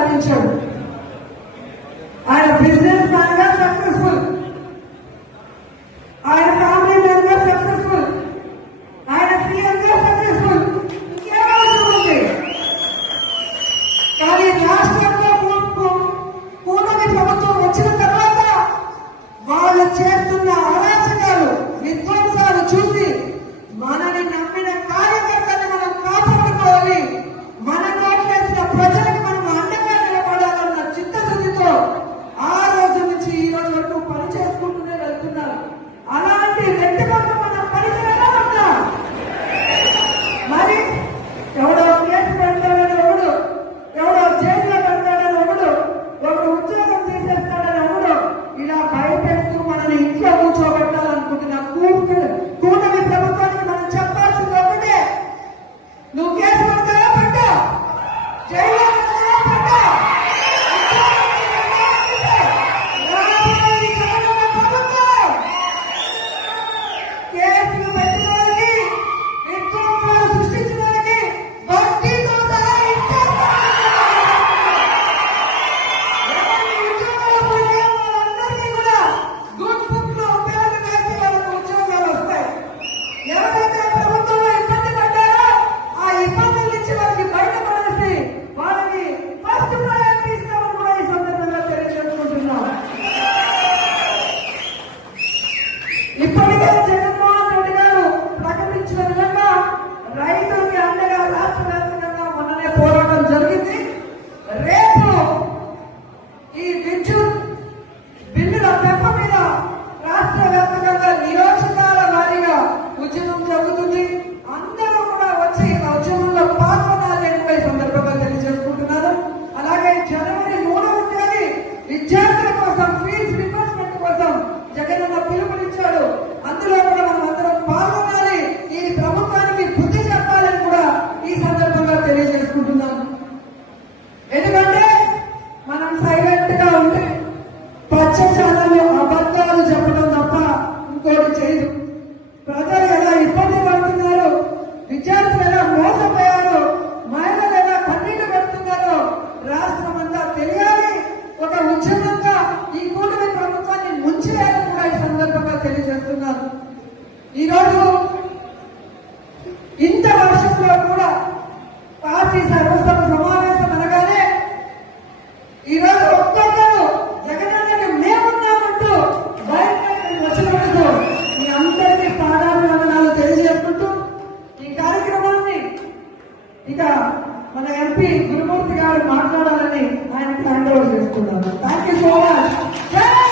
సాధించాడు. ఆయన business man గా సక్సెస్ఫుల్, ఆయన ఫ్యామిలీ మ్యాన్ గా సక్సెస్ఫుల్, ఆయన సీఎం గా సక్సెస్ఫుల్. ఇంకేమవసరం ఉంది? కానీ రాష్ట్రంలో కూటమి ప్రభుత్వం వచ్చిన తర్వాత వాళ్ళు చేస్తున్న అరాచకాలు, విధ్వంసాలు చూసి మనని నమ్మిన కార్యకర్తని మనం కాపాడుకోవాలి, మన నోట్లేసిన ప్రజలకు మనం అండగా నిలబడాలన్న చిత్తశుద్ధితో ఆ రోజు నుంచి ఈ రోజు వరకు పని చేసుకుంటూనే వెళ్తున్నారు. అలాంటి వ్యక్తి కోసం మనం పరిచయంగా ఉంటాం. మరి ఎవడో కేసు పెడతాడని ఒకడు, ఎవడో జైల్లో పెడతాడని ఒకడు ఉద్యోగం తీసేస్తాడని ఒకడు ఇలా భయపెడుతూ మనని ఇంట్లో కూర్చోబెట్టాలనుకుంటున్న కూటమి ప్రభుత్వానికి మనం చెప్పాల్సింది ఒకటే, నువ్వు కేసు పెడతావా పెట్టా, జైల్లో పెట్టా, కేసులు పెట్టడానికి, విధ్వంసాలు సృష్టించడానికి వడ్డీతో సహా అందరికీ కూడా గుడ్ బుక్ లో పేరు వేసి వాళ్ళకు ఉద్యోగాలు వస్తాయి. ఎవరైతే ప్రభుత్వంలో ఇబ్బంది పడ్డారో ఆ ఇబ్బందుల నుంచి వాళ్ళకి బయటపడేసి వాళ్ళకి ఫస్ట్ ప్రయారిటీ ఇస్తామని కూడా ఈ సందర్భంగా తెలియజేసుకుంటున్నాం. ఇప్పటికే జగన్మోహన్ రెడ్డి గారు ప్రకటించిన విధంగా రైతులకి అండగా రాష్ట్ర వ్యాప్తంగా మొన్ననే పోరాటం జరిగింది. రేపు ఈ విద్యుత్ బిల్లుల పెంప మీద రాష్ట్ర వ్యాప్తంగా నియోజకాల వారీగా ఉద్యమం జరుగుతుంది. అందరూ కూడా వచ్చి ఆ ఉద్యమంలో పాల్గొనాలని కూడా ఈ సందర్భంగా తెలియజేసుకుంటున్నారు. అలాగే జనవరి 3వ తేదీ విద్యార్థుల కోసం ఫీజు రియంబర్స్మెంట్ కోసం జగనన్న పిలుపునిచ్చాడు. అందులో కూడా మనం అందరం పాల్గొనాలి, ఈ ప్రభుత్వానికి బుద్ధి చెప్పాలని కూడా ఈ సందర్భంగా తెలియజేసుకుంటున్నాను. ఎందుకంటే మనం సైలెంట్ గా ఉంటే పచ్చ ఛానల్లో అబద్ధాలు చెప్పడం తప్ప ఇంకోటి చేయదు. ప్రజలు ఎలా ఇబ్బంది పడుతున్నారు, విద్యార్థులు ఎలా మోసపోయారు, మహిళలు ఎలా కన్నీళ్లు పెడుతున్నారో రాష్ట్రం అంతా తెలియాలి. ఒక ఉద్యమంగా ఈ కూటమి ప్రభుత్వాన్ని ముంచేయాలని కూడా ఈ సందర్భంగా తెలియజేస్తున్నారు. ఈరోజు ఇంత వర్షంలో కూడా పార్టీ సర్వసభ సమావేశం అనగానే ఈరోజు ఒక్కొక్కరు జగనన్నకి మేమున్నామంటూ బయటకు వచ్చినందుకు మీ అందరికీ పాదాభివందనాలు తెలియజేసుకుంటూ ఈ కార్యక్రమాన్ని ఇక మన ఎంపీ గురుమూర్తి గారు మాట్లాడాలని ఆయనకి హ్యాండ్ ఓవర్ చేసుకున్నాను. Thank you so much.